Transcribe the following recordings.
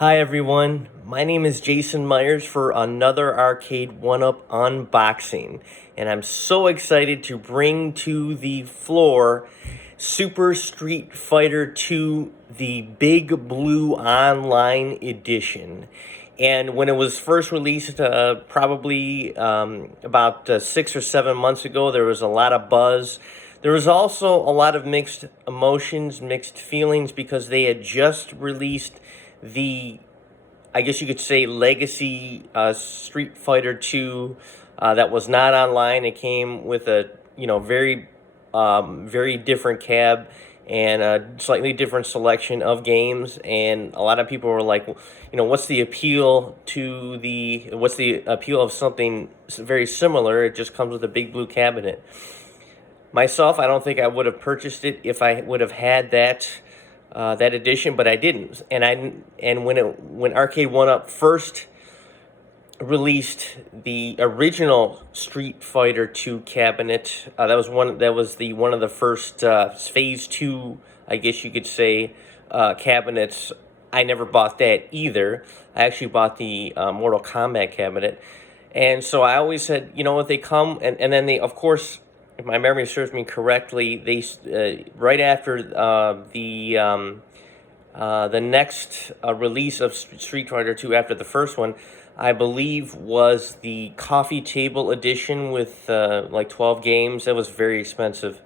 Hi everyone, my name is Jason Myers for another Arcade1Up unboxing, and I'm so excited to bring to the floor Super Street Fighter 2, the Big Blue Online Edition. And when it was first released, probably about 6 or 7 months ago, there was a lot of buzz. There was also a lot of mixed emotions, mixed feelings, because they had just released I guess you could say, legacy Street Fighter 2 that was not online. It came with a, very different cab and a slightly different selection of games. And a lot of people were like, what's the appeal of something very similar? It just comes with a big blue cabinet. Myself, I don't think I would have purchased it if I would have had that edition, but I didn't. And when Arcade1Up first released the original Street Fighter 2 cabinet, that was one of the first Phase 2, I guess you could say, cabinets. I never bought that either. I actually bought the Mortal Kombat cabinet, and so I always said, if they come and then they, of course, if my memory serves me correctly, they right after the next release of Street Fighter 2 after the first one, I believe, was the coffee table edition with like 12 games. That was very expensive.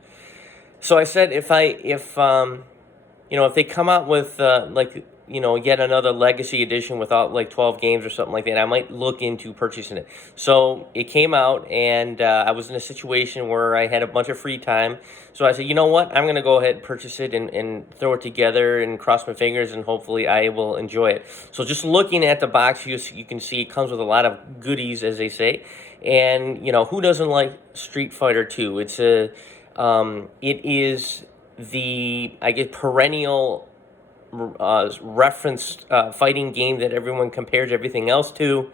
So I said, if they come out with yet another legacy edition without like 12 games or something like that, I might look into purchasing it. So it came out, and I was in a situation where I had a bunch of free time. So I said, you know what, I'm going to go ahead and purchase it and throw it together and cross my fingers, and hopefully I will enjoy it. So just looking at the box, you can see it comes with a lot of goodies, as they say. And, who doesn't like Street Fighter 2? It is the, I guess, perennial referenced fighting game that everyone compares everything else to.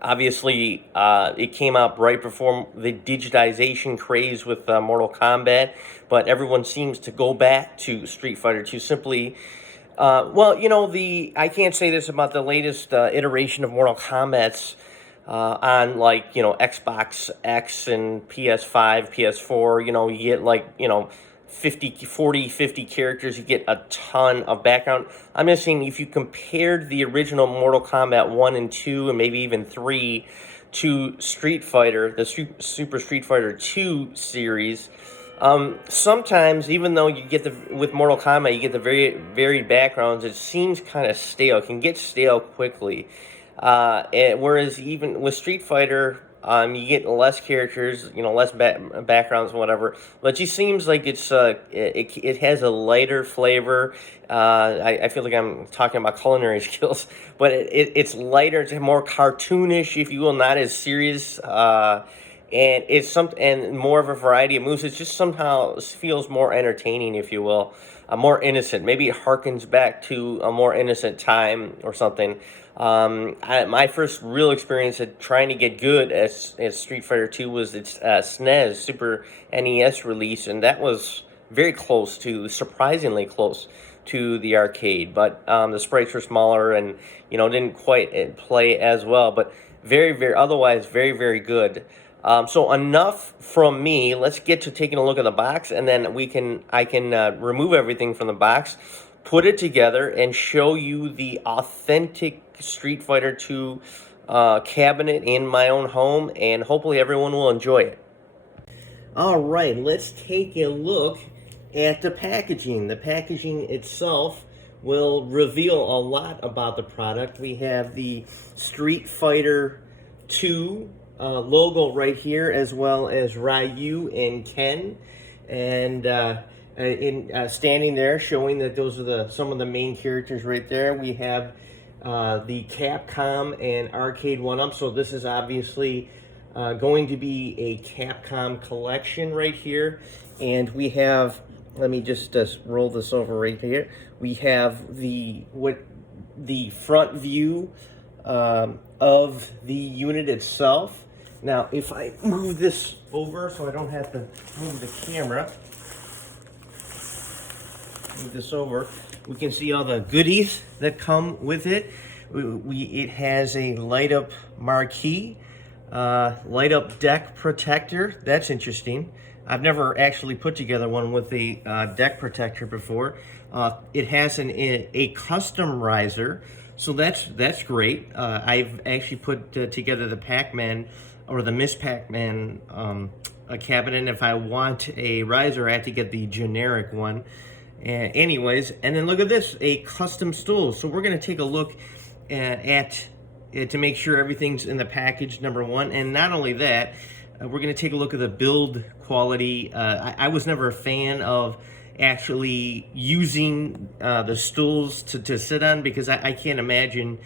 Obviously, it came out right before the digitization craze with Mortal Kombat, but everyone seems to go back to Street Fighter 2 simply. I can't say this about the latest iteration of Mortal Kombat's on Xbox X and PS5, PS4. You get 50 characters, you get a ton of background. I'm just saying, if you compared the original Mortal Kombat 1 and 2, and maybe even 3, to Street Fighter, the Super Street Fighter 2 series, sometimes, even though with Mortal Kombat, you get the very varied backgrounds, it seems kind of stale. It can get stale quickly. Whereas even with Street Fighter, you get less characters, less backgrounds and whatever. But it just seems like it has a lighter flavor. I feel like I'm talking about culinary skills, but it's lighter, it's more cartoonish, if you will, not as serious. And and more of a variety of moves. It just somehow feels more entertaining, if you will, more innocent. Maybe it harkens back to a more innocent time or something. My first real experience at trying to get good at Street Fighter 2 was its SNES, Super NES release, and that was surprisingly close to the arcade. But the sprites were smaller and, didn't quite play as well, but otherwise very, very good. So enough from me. Let's get to taking a look at the box, and then I can remove everything from the box, put it together, and show you the authentic Street Fighter 2 cabinet in my own home, and hopefully everyone will enjoy it. All right, let's take a look at the packaging. The packaging itself will reveal a lot about the product. We have the Street Fighter 2 logo right here, as well as Ryu and Ken, and standing there, showing that those are some of the main characters right there. We have the Capcom and Arcade1Up, so this is obviously going to be a Capcom collection right here. And we have, let me just roll this over right here. We have the front view of the unit itself. Now, if I move this over so I don't have to move the camera, move this over. we can see all the goodies that come with it. It has a light up marquee, light up deck protector. That's interesting. I've never actually put together one with a deck protector before. It has a custom riser, so that's great. I've actually put together the Pac-Man or the Miss Pac-Man a cabinet, and if I want a riser, I have to get the generic one. Anyways, and then look at this, a custom stool. So we're going to take a look at it to make sure everything's in the package, number one. And not only that, we're going to take a look at the build quality. I was never a fan of actually using the stools to sit on, because I can't imagine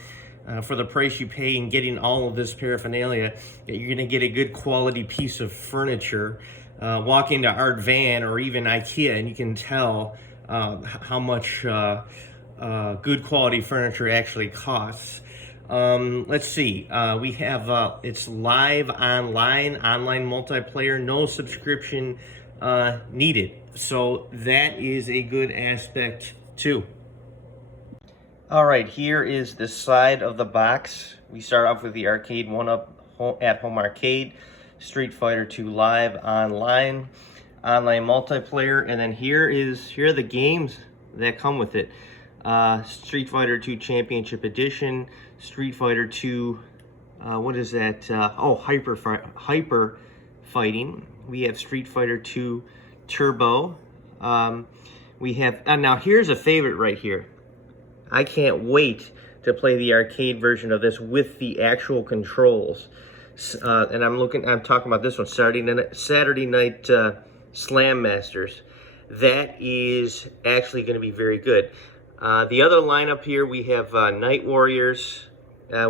for the price you pay and getting all of this paraphernalia that you're going to get a good quality piece of furniture. Walk into Art Van or even IKEA and you can tell how much good quality furniture actually costs. Let's see. We have it's live online multiplayer, no subscription needed. So that is a good aspect too. All right, here is the side of the box. We start off with the Arcade1Up at home arcade, Street Fighter 2 Live online multiplayer, and then here are the games that come with it. Street Fighter 2 Championship Edition, Street Fighter 2, what is that? Hyper Fighting. We have Street Fighter 2 Turbo. We have, now here's a favorite right here. I can't wait to play the arcade version of this with the actual controls. And I'm talking about this one, Saturday Night Slam Masters. That is actually going to be very good. The other lineup here, we have Night Warriors,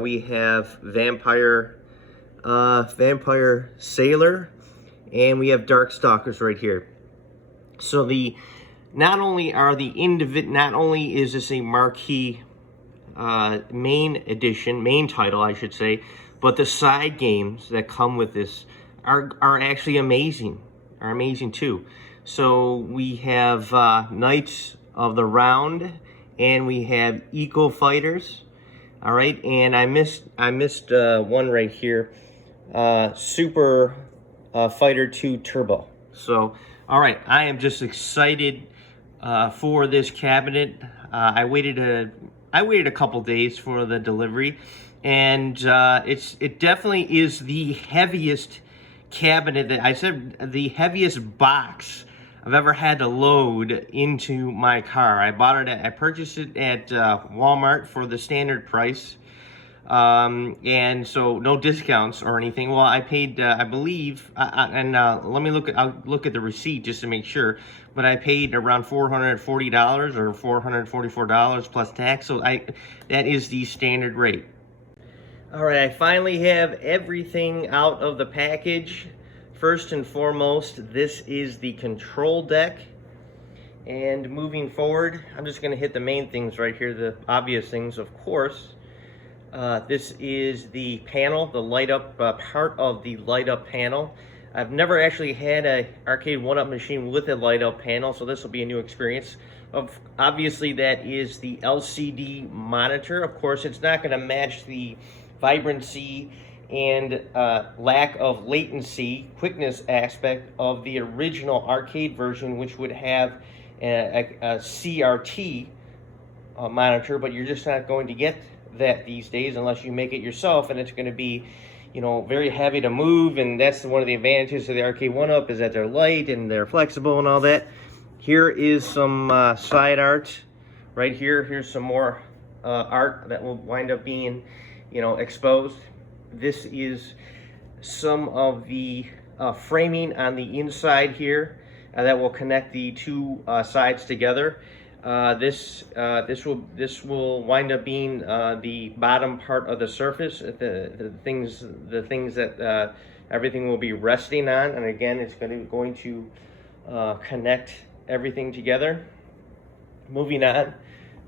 we have Vampire Sailor, and we have Darkstalkers right here. So not only is this a marquee main title, I should say, but the side games that come with this are actually amazing. Are amazing too. So we have Knights of the Round, and we have Eco Fighters. All right, and I missed one right here, Super Fighter 2 Turbo. So, all right, I am just excited for this cabinet. I waited a couple days for the delivery, and it definitely is the heaviest cabinet that I said, the heaviest box I've ever had to load into my car. I purchased it at Walmart for the standard price, and so no discounts or anything. Well, I paid, I believe, let me I'll look at the receipt just to make sure, but I paid around $440 or $444 plus tax, so that is the standard rate. All right, I finally have everything out of the package. First and foremost, this is the control deck. And moving forward, I'm just going to hit the main things right here, the obvious things, of course. This is the panel, the light up part of the light up panel. I've never actually had a Arcade1Up machine with a light up panel, so this will be a new experience. Obviously, that is the LCD monitor. Of course, it's not going to match the vibrancy and lack of latency, quickness aspect of the original arcade version, which would have a CRT monitor, but you're just not going to get that these days unless you make it yourself, and it's going to be, very heavy to move, and that's one of the advantages of the Arcade1Up, is that they're light and they're flexible and all that. Here is some side art right here. Here's some more art that will wind up being, exposed. This is some of the framing on the inside here that will connect the two sides together. This will wind up being the bottom part of the surface, the things that everything will be resting on, and again, it's going to connect everything together. Moving on,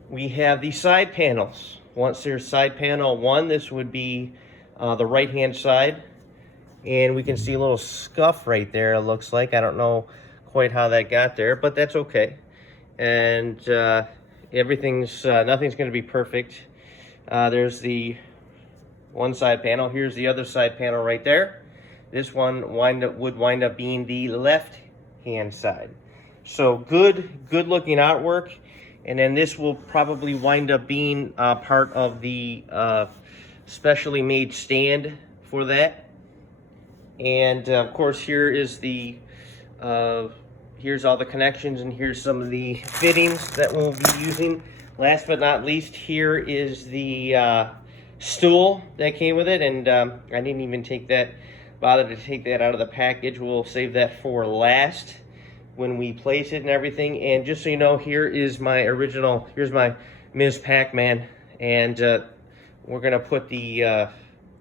we have the side panels. Once there's side panel 1, this would be the right hand side, and we can see a little scuff right there, it looks like. I don't know quite how that got there, but that's okay. And everything's nothing's going to be perfect. There's the one side panel. Here's the other side panel right there. This one would wind up being the left hand side. So good looking artwork. And then this will probably wind up being part of the specially made stand for that. And of course, here is the here's all the connections, and here's some of the fittings that we'll be using. Last but not least, here is the stool that came with it, and I didn't even bother to take that out of the package. We'll save that for last when we place it and everything. And just so you know, here's my Ms. Pac-Man, and we're gonna put I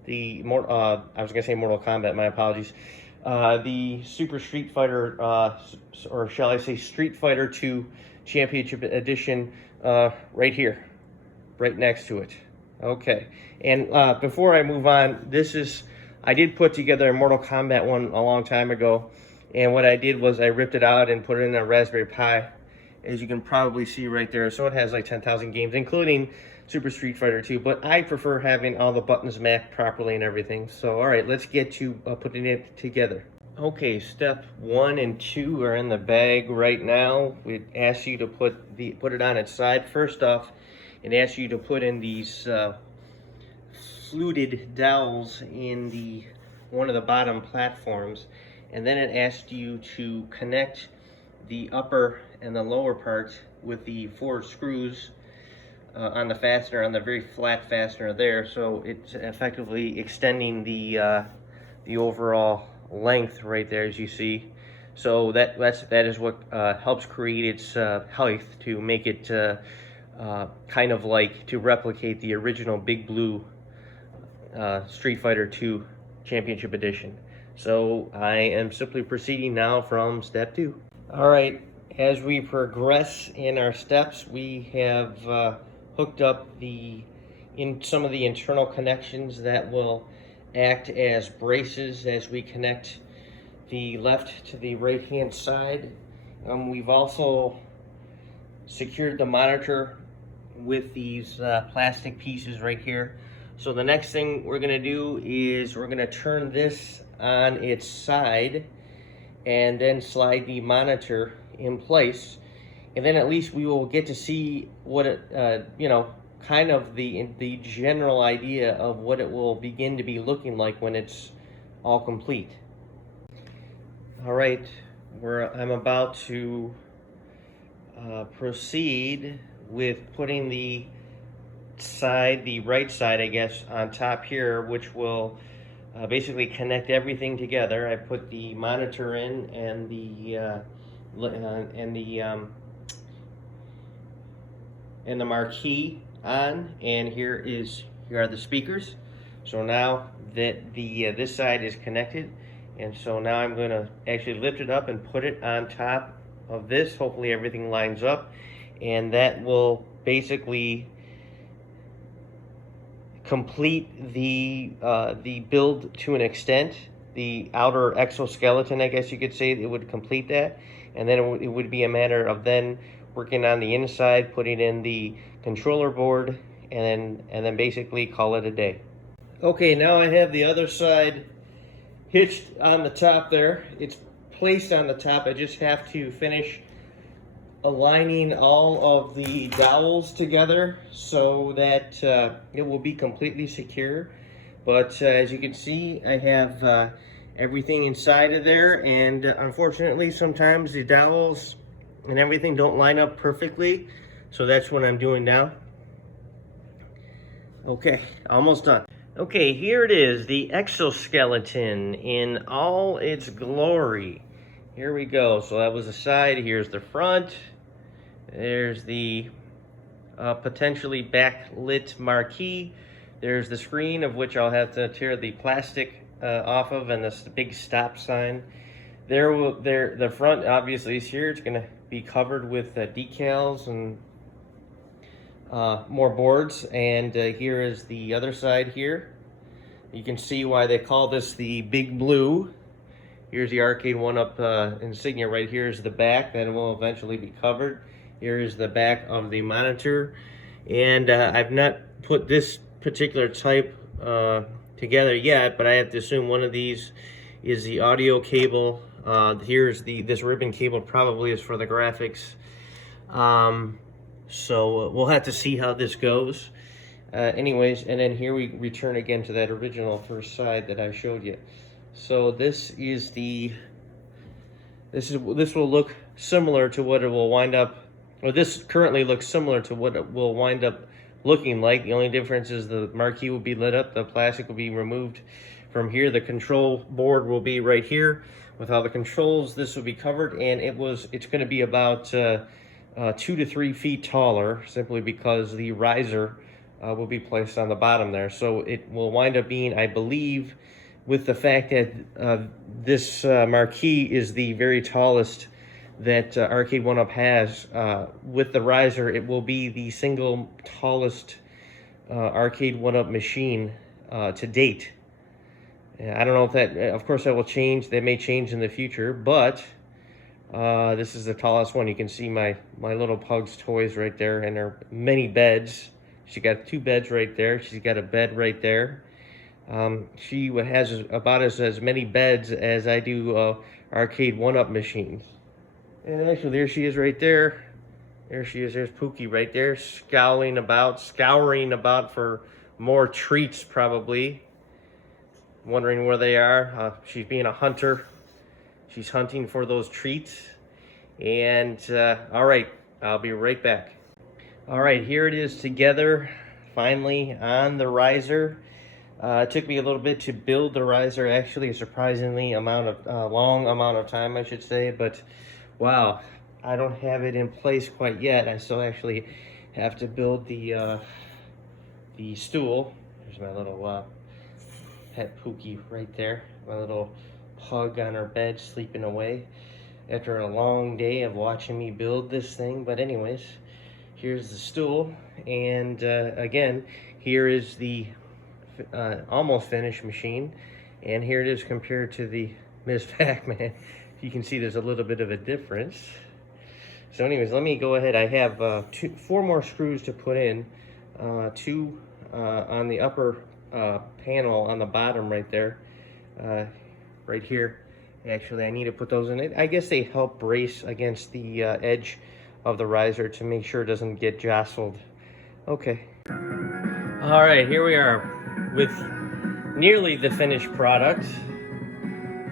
was gonna say Mortal Kombat, my apologies. The Super Street Fighter, or shall I say Street Fighter 2 Championship Edition, right here, right next to it. Okay, and before I move on, I did put together a Mortal Kombat one a long time ago, and what I did was I ripped it out and put it in a Raspberry Pi, as you can probably see right there. So it has like 10,000 games, including Super Street Fighter 2, but I prefer having all the buttons mapped properly and everything. So, all right, let's get to putting it together. Okay, step 1 and 2 are in the bag right now. We ask you to put it on its side. First off, it asks you to put in these fluted dowels in one of the bottom platforms, and then it asks you to connect the upper and the lower parts with the 4 screws on the fastener, on the very flat fastener there. So it's effectively extending the overall length right there, as you see. So that is what helps create its height, to make it kind of like to replicate the original Big Blue Street Fighter 2 Championship Edition. So I am simply proceeding now from step 2. All right, as we progress in our steps, we have hooked up some of the internal connections that will act as braces as we connect the left to the right hand side. We've also secured the monitor with these plastic pieces right here. So the next thing we're going to do is we're going to turn this on its side and then slide the monitor in place, and then at least we will get to see what it kind of the general idea of what it will begin to be looking like when it's all complete. All right, I'm about to proceed with putting the right side, I guess, on top here, which will basically connect everything together. I put the monitor in and the marquee on, and here are the speakers. So now that this side is connected, and so now I'm going to actually lift it up and put it on top of this. Hopefully everything lines up, and that will basically complete the build to an extent. The outer exoskeleton, I guess you could say, it would complete that, and then it would be a matter of then working on the inside, putting in the controller board, and then basically call it a day. Okay, now I have the other side hitched on the top there. It's placed on the top. I just have to finish aligning all of the dowels together so that it will be completely secure. But as you can see, I have everything inside of there, and unfortunately sometimes the dowels and everything don't line up perfectly, so that's what I'm doing now. Okay, almost done. Okay, here it is, the exoskeleton in all its glory. Here we go. So that was the side, here's the front. There's the potentially backlit marquee. There's the screen, of which I'll have to tear the plastic off of, and this big stop sign. The front obviously is here. It's going to be covered with decals and more boards. And here is the other side here. You can see why they call this the Big Blue. Here's the Arcade1Up insignia right here is the back that will eventually be covered. Here is the back of the monitor, and I've not put this particular type together yet, but I have to assume one of these is the audio cable. Here's this ribbon cable probably is for the graphics. So we'll have to see how this goes. Anyways, and then here we return again to that original first side that I showed you. So this will look similar to what it will wind up, or this currently looks similar to what it will wind up looking like. The only difference is the marquee will be lit up, the plastic will be removed from here, the control board will be right here with all the controls. This will be covered, and it's going to be about 2 to 3 feet taller, simply because the riser will be placed on the bottom there. So it will wind up being, I believe, with the fact that this marquee is the very tallest that Arcade1Up has, with the riser, it will be the single tallest Arcade1Up machine to date. I don't know if that, of course, that will change. That may change in the future, but this is the tallest one. You can see my little pug's toys right there, and there are many beds. She got 2 beds right there. She's got a bed right there. She has about as many beds as I do Arcade1Up machines. And actually, there she is right there. There she is. There's Pookie right there, scouring about for more treats, probably. Wondering where they are. She's being a hunter. She's hunting for those treats. And all right, I'll be right back. All right, here it is together, finally on the riser. It took me a little bit to build the riser, actually a surprisingly long amount of time, I should say, but wow, I don't have it in place quite yet. I still actually have to build the stool. There's my little pet Pookie right there, my little pug on her bed sleeping away after a long day of watching me build this thing. But anyways, here's the stool, and again, here is the almost finished machine, and here it is compared to the Ms. Pac-Man. You can see there's a little bit of a difference. So anyways, let me go ahead. I have 4 more screws to put in, 2 on the upper panel on the bottom right there, right here. Actually, I need to put those in it. I guess they help brace against the edge of the riser to make sure it doesn't get jostled. Okay. All right, here we are with nearly the finished product.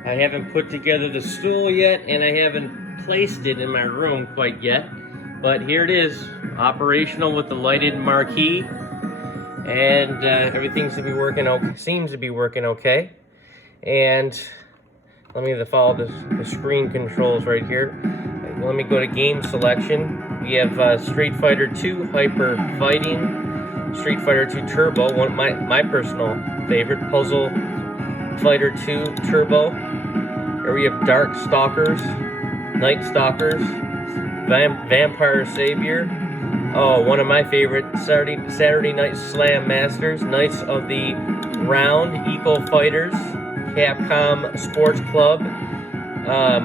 I haven't put together the stool yet, and I haven't placed it in my room quite yet, but here it is, operational with the lighted marquee, and everything seems to be working okay. And let me follow the screen controls right here. Let me go to game selection. We have Street Fighter 2 Hyper Fighting, Street Fighter 2 Turbo, one of my personal favorite, Puzzle Fighter 2 Turbo. Here we have Darkstalkers, Night Stalkers, Vampire Savior. Oh, one of my favorite, Saturday Night Slam Masters, Knights of the Round, Eco Fighters, Capcom Sports Club,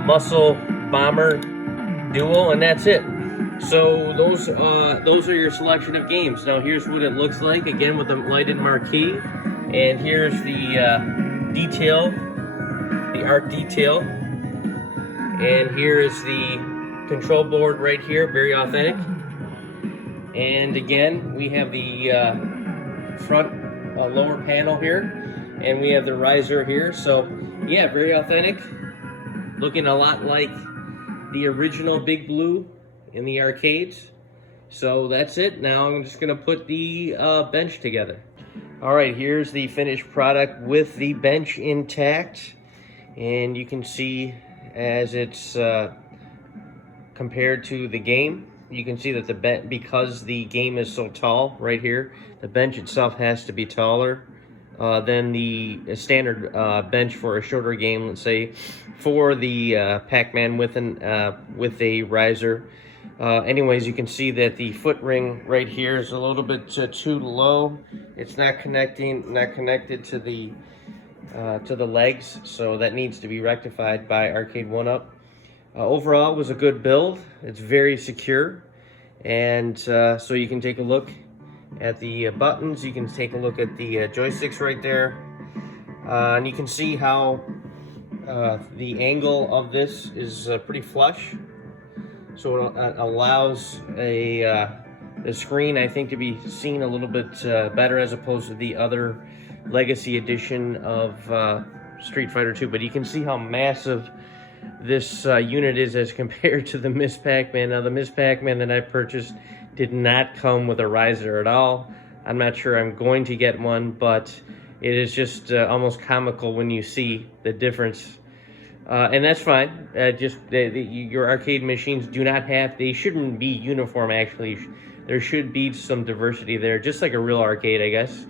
Muscle Bomber Duel, and that's it. So those are your selection of games. Now here's what it looks like, again with the lighted marquee, and here's the detail, the art detail, and here is the control board right here, very authentic. And again, we have the front lower panel here, and we have the riser here. So yeah, very authentic, looking a lot like the original Big Blue in the arcades. So that's it. Now I'm just gonna put the bench together. All right, here's the finished product with the bench intact, and you can see as it's compared to the game, you can see that the bench, because the game is so tall right here, the bench itself has to be taller than the standard bench for a shorter game. Let's say for the Pac-Man with a riser. Anyways, you can see that the foot ring right here is a little bit too low. It's not connected to the legs, so that needs to be rectified by Arcade1Up. Overall, it was a good build. It's very secure. And so you can take a look at the buttons, you can take a look at the joysticks right there, and you can see how the angle of this is pretty flush, so it allows the screen, I think, to be seen a little bit better as opposed to the other Legacy edition of Street Fighter 2. But you can see how massive this unit is as compared to the Miss Pac-Man. Now, the Miss Pac-Man that I purchased did not come with a riser at all. I'm not sure I'm going to get one, but it is just almost comical when you see the difference. And that's fine. Your arcade machines do not have, they shouldn't be uniform, actually. There should be some diversity there, just like a real arcade, I guess.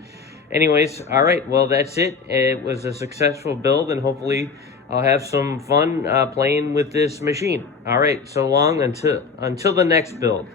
Anyways, all right, well, that's it. It was a successful build, and hopefully I'll have some fun playing with this machine. All right, so long until the next build.